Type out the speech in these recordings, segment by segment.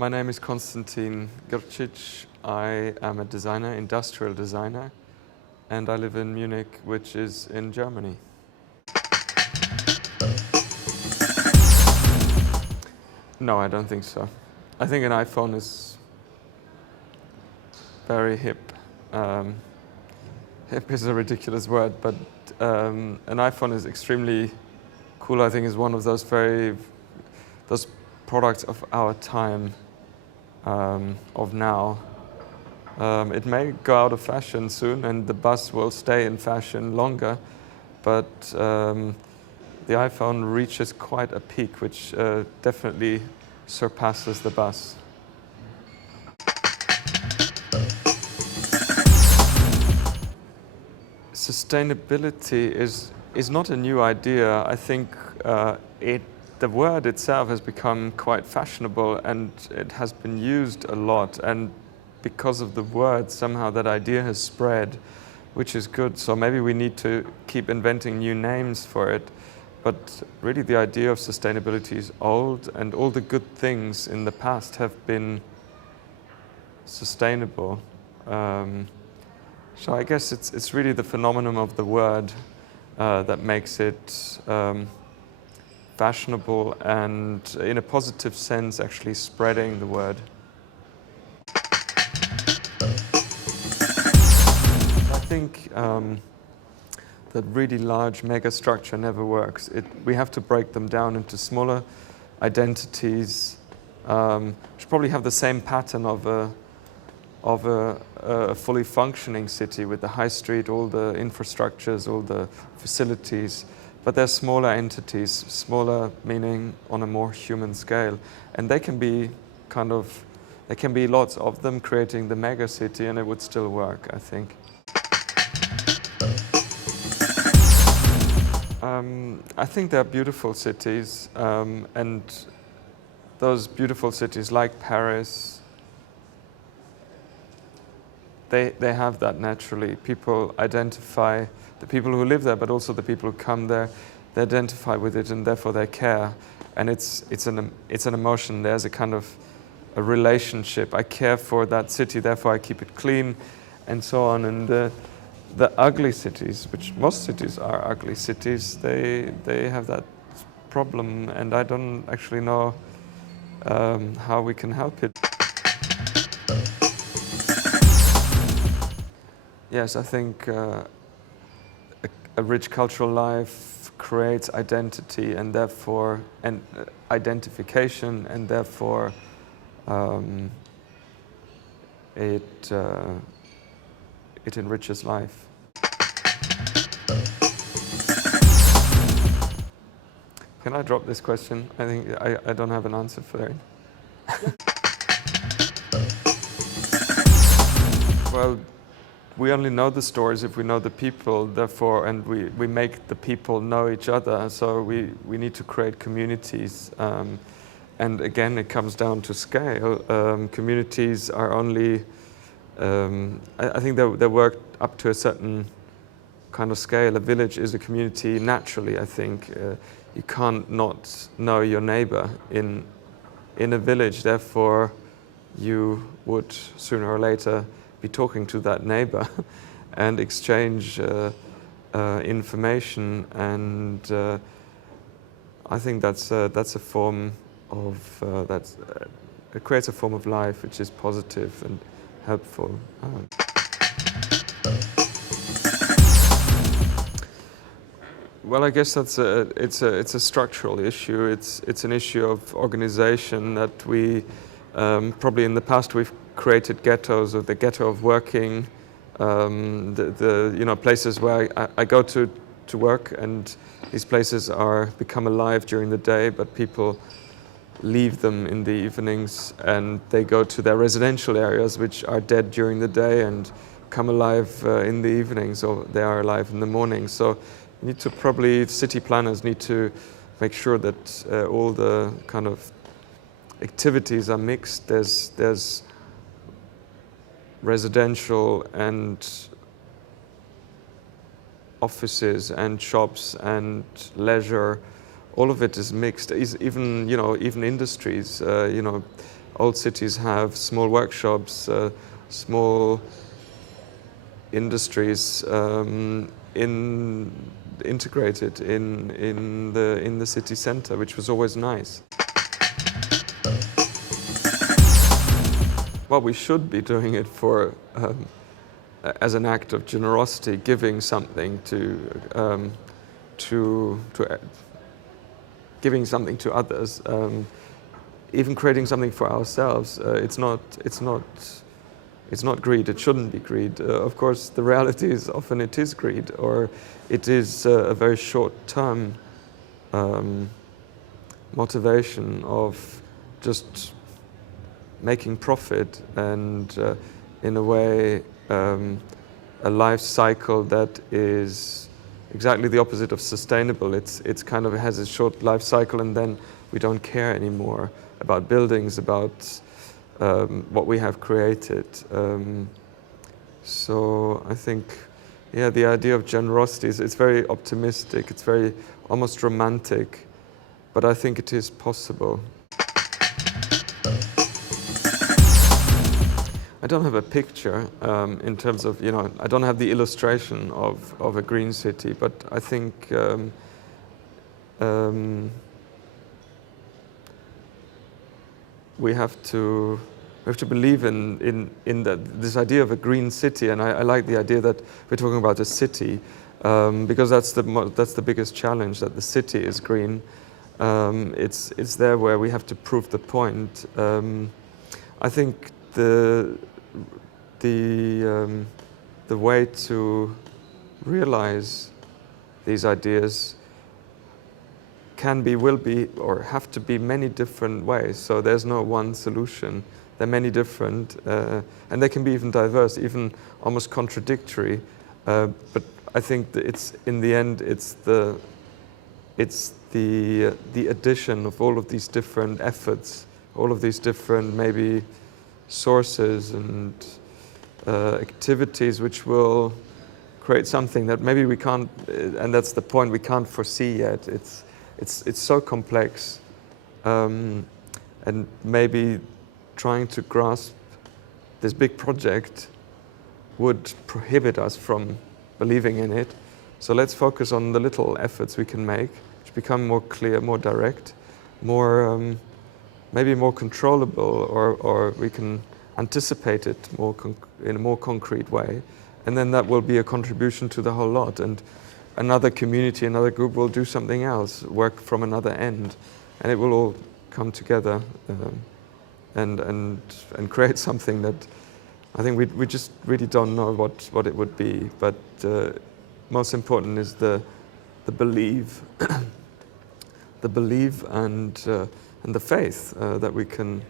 My name is Konstantin Grcic. I am a designer, industrial designer, and I live in Munich, which is in Germany. No, I don't think so. I think an iPhone is very hip. Hip is a ridiculous word, but an iPhone is extremely cool. I think is one of those products of our time, of now. It may go out of fashion soon, and the bus will stay in fashion longer, but the iPhone reaches quite a peak, which definitely surpasses the bus. Sustainability is not a new idea. I think the word itself has become quite fashionable, and it has been used a lot, and because of the word somehow that idea has spread, which is good. So maybe we need to keep inventing new names for it, but really the idea of sustainability is old, and all the good things in the past have been sustainable. So I guess it's really the phenomenon of the word that makes it fashionable and, in a positive sense, actually spreading the word. I think that really large mega structure never works. We have to break them down into smaller identities, which probably have the same pattern of a fully functioning city with the high street, all the infrastructures, all the facilities, but they're smaller entities, smaller meaning on a more human scale. And they can be there can be lots of them creating the mega city, and it would still work, I think. I think they're beautiful cities, and those beautiful cities like Paris, they have that naturally. People identify, the people who live there, but also the people who come there, they identify with it, and therefore they care. And it's an emotion. There's a kind of a relationship. I care for that city, therefore I keep it clean, and so on. And the ugly cities, which most cities are ugly cities, they have that problem, and I don't actually know how we can help it. Yes, I think a rich cultural life creates identity, and therefore identification, and therefore it enriches life. Can I drop this question? I think I don't have an answer for it. Well, we only know the stories if we know the people, therefore, and we make the people know each other. So we need to create communities. And again, it comes down to scale. Communities are only, I think they work up to a certain kind of scale. A village is a community naturally, I think. You can't not know your neighbor in a village, therefore you would sooner or later be talking to that neighbor and exchange information, and I think that's a form of it creates a form of life which is positive and helpful. Well, I guess it's a structural issue. It's an issue of organization that we probably in the past we've created ghettos, or the ghetto of working, places where I go to work, and these places become alive during the day, but people leave them in the evenings, and they go to their residential areas, which are dead during the day and come alive in the evenings, or they are alive in the morning. So city planners need to make sure that all the kind of activities are mixed. There's residential and offices and shops and leisure. All of it is mixed. Even industries. old cities have small workshops, small industries integrated in the city center, which was always nice. Well, we should be doing it for as an act of generosity, giving something giving something to others, even creating something for ourselves. It's not greed. It shouldn't be greed. Of course, the reality is often it is greed, or it is a very short-term motivation of just making profit, and in a way a life cycle that is exactly the opposite of sustainable. It's kind of has a short life cycle, and then we don't care anymore about buildings, about what we have created. So I think, yeah, the idea of generosity it's very optimistic. It's very almost romantic, but I think it is possible. I don't have a picture in terms of, I don't have the illustration of a green city, but I think we have to believe in this idea of a green city, and I like the idea that we're talking about a city because that's the biggest challenge, that the city is green. It's there where we have to prove the point. I think the way to realize these ideas will be, or have to be many different ways. So there's no one solution. There are many different, and they can be even diverse, even almost contradictory. But I think that in the end, it's the addition of all of these different efforts, all of these different maybe sources and activities which will create something that maybe we can't, and that's the point, we can't foresee yet. It's so complex, and maybe trying to grasp this big project would prohibit us from believing in it. So let's focus on the little efforts we can make, which become more clear, more direct, more maybe more controllable, or we can anticipate it in a more concrete way. And then that will be a contribution to the whole lot. And another community, another group will do something else, work from another end. And it will all come together and create something that I think we just really don't know what it would be. But most important is the belief, the belief and the faith that we can.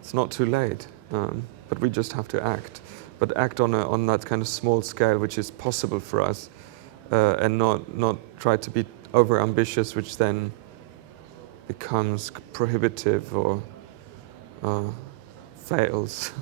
It's not too late, but we just have to act. But act on that kind of small scale, which is possible for us, and not try to be over ambitious, which then becomes prohibitive or fails.